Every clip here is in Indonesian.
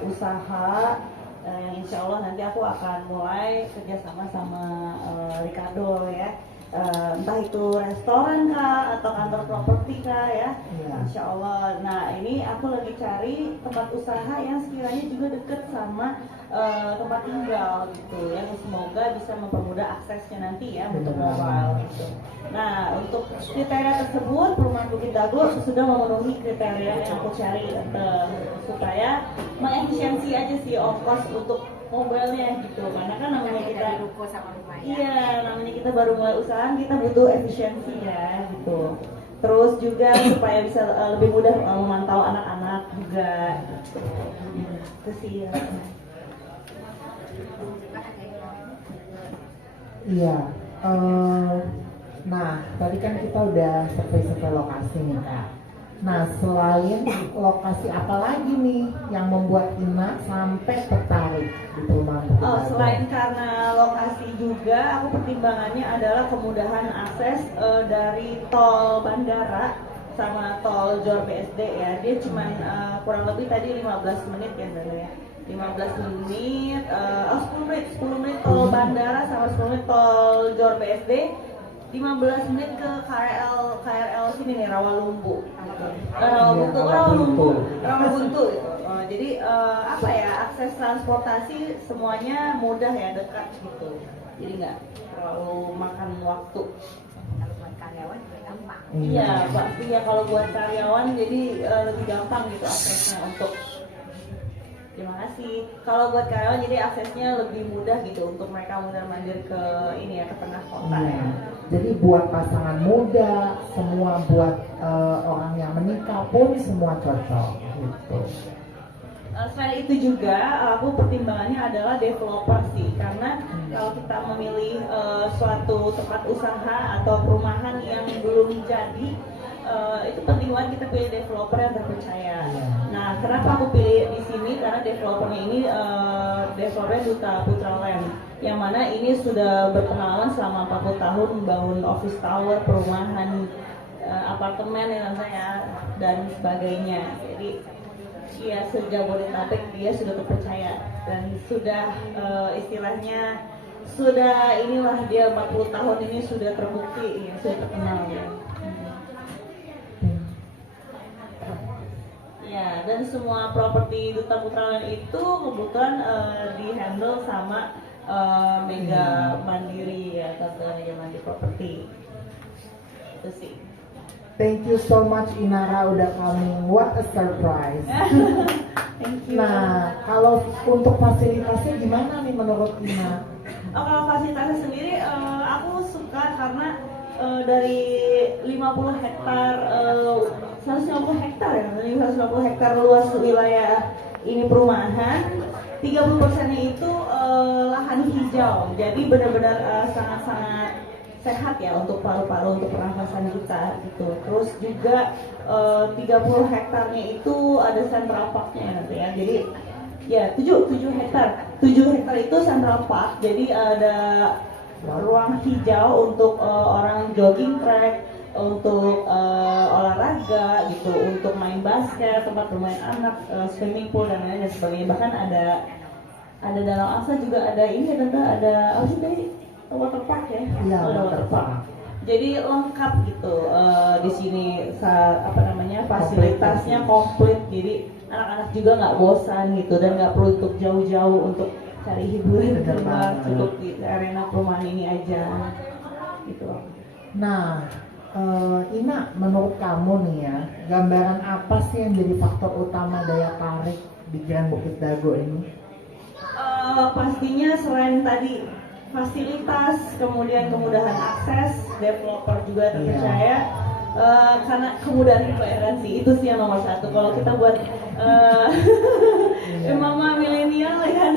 tempat usaha yang insya Allah nanti aku akan mulai kerjasama sama Ricardo ya. Entah itu restoran kah atau kantor properti kah ya, insya Allah. Nah ini aku lagi cari tempat usaha yang sekiranya juga deket sama tempat tinggal gitu, yang semoga bisa mempermudah aksesnya nanti ya untuk mobile gitu. Nah untuk kriteria tersebut perumahan Bukit Dago sudah memenuhi kriteria yang aku cari supaya mengefisiensi aja sih ongkos untuk mobilnya gitu, karena kan namanya kita ruko sama rumah ya. Iya, namanya kita baru mulai usaha, kita butuh efisiensi ya gitu. Terus juga supaya bisa lebih mudah memantau anak-anak juga gitu. Itu sih ya. Iya. Nah, tadi kan kita udah survei lokasi nih Kak. Nah, selain lokasi apa lagi nih yang membuat Ina sampai tertarik di perumahan Bukit Dago? Selain karena lokasi juga, aku pertimbangannya adalah kemudahan akses dari tol bandara sama tol Jor BSD ya. Dia cuma kurang lebih tadi 15 menit ya sebenarnya. 15 menit, 10 menit tol bandara sama 10 menit tol Jor BSD. 15 menit ke KRL sini nih, Rawalumbu. Rawalumbu gitu. Jadi apa ya, akses transportasi semuanya mudah ya, dekat gitu. Jadi nggak terlalu makan waktu. Kalau buat karyawan juga gampang. Iya, pasti ya kalau buat karyawan jadi lebih gampang gitu aksesnya untuk. Terima kasih. Kalau buat karyawan jadi aksesnya lebih mudah gitu untuk mereka mundur-mandir ke ini ya, ke tengah kota ya. Jadi buat pasangan muda, semua buat orang yang menikah pun semua cocok gitu. Selain itu juga aku pertimbangannya adalah developer sih, karena kalau kita memilih suatu tempat usaha atau perumahan yang belum jadi, itu penting banget kita pilih developer yang terpercaya. Nah, kenapa aku pilih di sini? Karena developernya ini developernya Duta Putra Land, yang mana ini sudah berpengalaman selama 40 tahun membangun office tower, perumahan, apartemen ya dan sebagainya. Jadi ya se-Jabodetabek dia sudah terpercaya dan sudah istilahnya sudah inilah dia 40 tahun ini sudah terbukti ya, sudah terkenal ya. Ya, dan semua properti Duta Putra Land itu kebetulan di-handle sama Mega Mandiri ya, Tante Mega Mandiri Property. Itu sih. Thank you so much Inara udah coming. What a surprise. Thank you. Nah, kalau untuk fasilitasnya gimana nih menurut Ina? Kalau fasilitasnya sendiri aku suka karena dari 50 hektar 150 hektar ya, 150 hektar luas wilayah ini perumahan, 30%-nya itu lahan hijau. Jadi benar-benar sangat-sangat sehat ya untuk paru-paru, untuk pernafasan kita gitu. Terus juga 30 hektarnya itu ada Central Park-nya nanti ya. Jadi ya 7 hektar. 7 hektar itu Central Park. Jadi ada ruang hijau untuk orang jogging track, untuk olahraga gitu, untuk main basket, tempat bermain anak, swimming pool dan lain sebagainya. Bahkan ada Danau Aksa juga, ada ini ada apa sih tadi? Water park ya? Iya, ada water park. Jadi lengkap gitu di sini fasilitasnya komplit. Jadi anak-anak juga nggak bosan gitu dan nggak perlu untuk jauh-jauh untuk cari hiburan keluar, cukup di arena perumahan ini aja gitu. Nah, Ina, menurut kamu nih ya, gambaran apa sih yang jadi faktor utama daya tarik di Grand Bukit Dago ini? Pastinya selain tadi fasilitas, kemudian kemudahan akses, developer juga terpercaya, karena kemudahan pembayaran sih, itu sih yang nomor satu. Kalau kita buat mama milenial ya kan,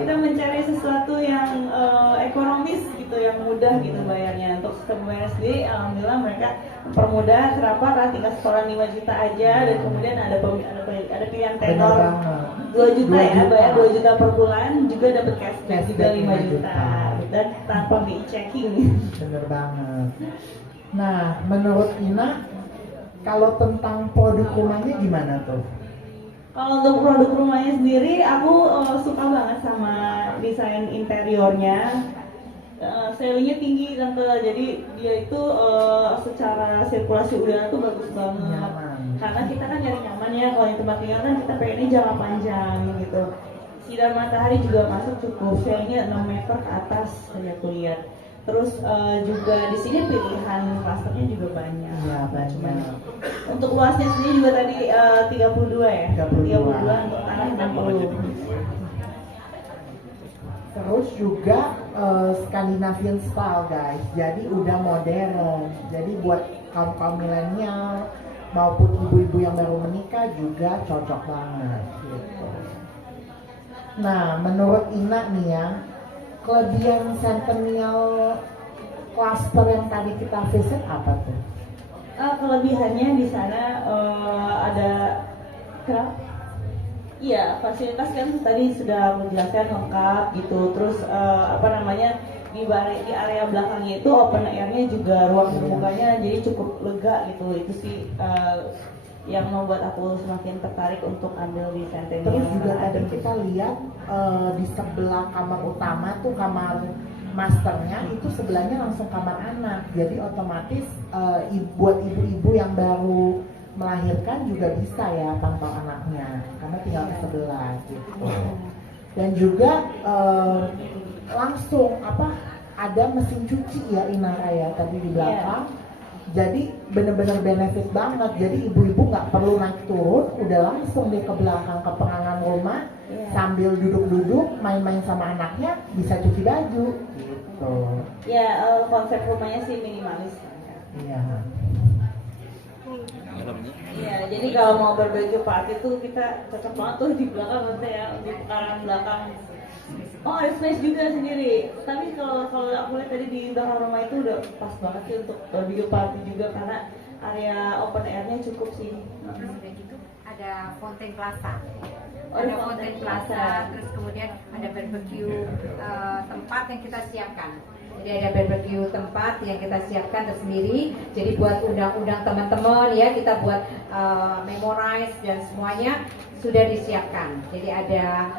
kita mencari sesuatu yang ekonomis gitu, yang mudah gitu bayarnya. Untuk sistem pembayaran sendiri, alhamdulillah mereka mempermudah. Kenapa? Karena tingkat setoran 5 juta aja, dan kemudian ada pilihan tenor 2 juta ya, bayar 2 juta per bulan, juga dapat cashback juga 5 juta dan tanpa BI checking. Bener banget. Nah, menurut Ina, kalau tentang produk rumahnya gimana tuh? Kalau untuk produk rumahnya sendiri, aku suka banget sama desain interiornya. Ceiling-nya tinggi tante, jadi dia itu secara sirkulasi udara tuh bagus banget. Nyaman. Karena kita kan nyari nyaman ya, kalau di tempat tinggal kan kita pengennya jangka panjang gitu. Sinar matahari juga masuk cukup, ceilingnya 6 meter ke atas saya tuh lihat. Terus juga di sini pilihan klasternya juga banyak. Iya, banyak. Untuk luasnya sendiri juga tadi 32 ya. 32. untuk tanah 60. Terus juga Scandinavian style guys, jadi udah modern. Jadi buat kaum milenial maupun ibu-ibu yang baru menikah juga cocok banget gitu. Nah, menurut Ina nih ya, kelebihan Centennial cluster yang tadi kita visit apa tuh? Kelebihannya di sana ada kenapa? Iya, fasilitas kan tadi sudah menjelaskan lengkap gitu. Terus di area belakangnya itu open airnya juga ruang terbukanya jadi cukup lega gitu. Itu sih yang membuat aku semakin tertarik untuk ambil di Centennial. Terus juga tadi kita lihat di sebelah kamar utama tuh kamar masternya, itu sebelahnya langsung kamar anak. Jadi otomatis buat ibu-ibu yang baru melahirkan juga bisa ya tampal anaknya karena tinggal ke sebelah gitu. Dan juga langsung ada mesin cuci ya Inara ya tadi di belakang. Jadi bener-bener benefit banget. Jadi ibu-ibu nggak perlu naik turun, udah langsung deh ke belakang ke pengangan rumah sambil duduk-duduk main-main sama anaknya bisa cuci baju gitu. Ya konsep rumahnya sih minimalis. Iya. Iya, jadi kalau mau barbecue party tuh kita cocok banget tuh di belakang nanti ya, di pekarangan belakang. Oh, ada space juga sendiri. Tapi kalau aku lihat tadi di belakang rumah itu udah pas banget sih untuk barbecue party juga karena area open airnya cukup sih. Udah gitu ada Fountain Plaza. Oh, Ada ada Fountain Fountain Plaza, Plaza. terus kemudian ada barbecue tempat yang kita siapkan. Jadi ada barbecue tempat yang kita siapkan tersendiri. Jadi buat undang-undang teman-teman ya, kita buat memorize dan semuanya sudah disiapkan. Jadi ada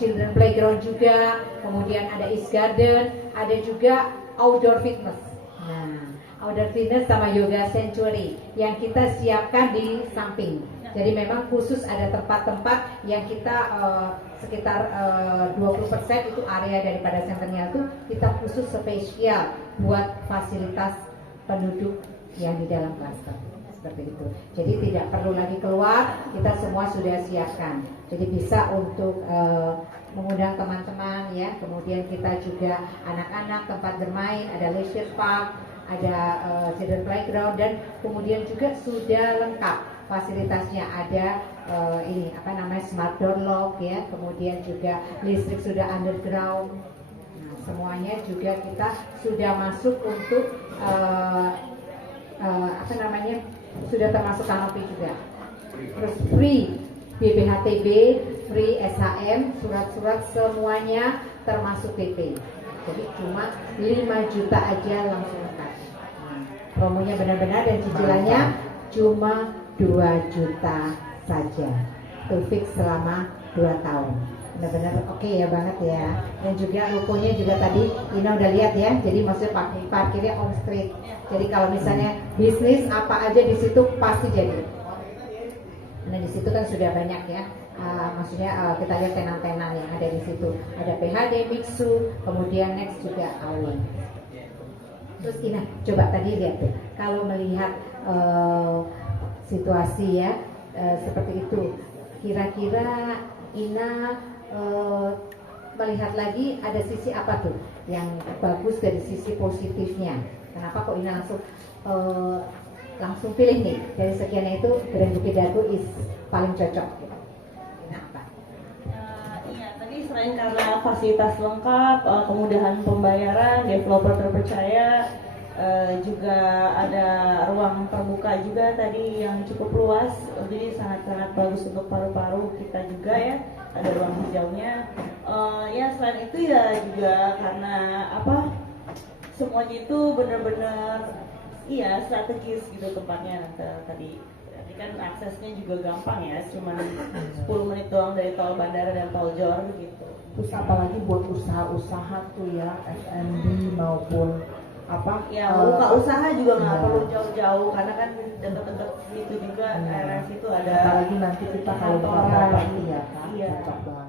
children playground juga, kemudian ada East Garden, ada juga outdoor fitness. Nah, outdoor fitness sama yoga sanctuary yang kita siapkan di samping. Jadi memang khusus ada tempat-tempat yang kita sekitar 20% itu area daripada Centennial itu kita khusus spesial buat fasilitas penduduk yang di dalam klaster. Seperti itu. Jadi tidak perlu lagi keluar, kita semua sudah siapkan. Jadi bisa untuk mengundang teman-teman ya. Kemudian kita juga anak-anak tempat bermain, ada leisure park, ada children playground dan kemudian juga sudah lengkap fasilitasnya, ada smart door lock ya, kemudian juga listrik sudah underground. Nah, semuanya juga kita sudah masuk untuk sudah termasuk kanopi juga. Terus free BPHTB, free SHM, surat-surat semuanya termasuk PP. Jadi cuma 5 juta aja langsung lengkap. Nah, promonya benar-benar dan cicilannya cuma 2 juta saja. Itu fix selama 2 tahun. Benar-benar oke ya banget ya. Dan juga rukonya juga tadi Ina udah lihat ya. Jadi maksudnya parkirnya on street. Jadi kalau misalnya bisnis apa aja di situ pasti jadi. Nah di situ kan sudah banyak ya. Maksudnya kita lihat tenan-tenan yang ada di situ. Ada PHD, Mixu, kemudian next juga Awin. Terus Ina coba tadi lihat tuh. Kalau melihat situasi ya seperti itu, kira-kira Ina melihat lagi ada sisi apa tuh yang bagus dari sisi positifnya? Kenapa kok Ina langsung pilih nih dari sekiannya itu Grand Bukit Dago is paling cocok? Kenapa? Iya, tadi selain karena fasilitas lengkap, kemudahan pembayaran, developer terpercaya. Juga ada ruang terbuka juga tadi yang cukup luas, jadi sangat-sangat bagus untuk paru-paru kita juga ya, ada ruang hijaunya. Ya selain itu ya juga karena semuanya itu benar-benar strategis gitu tempatnya tadi Jadi kan aksesnya juga gampang ya, cuma 10 menit doang dari tol bandara dan tol Jor gitu. Terus apalagi buat usaha-usaha tuh ya, F&B maupun apa? Ya buka usaha juga nggak iya. perlu jauh-jauh karena kan deket-deket situ juga Iya. area situ ada Apalagi nanti kita kalau buka kantoran. properti ya kan, Iya. cocok banget.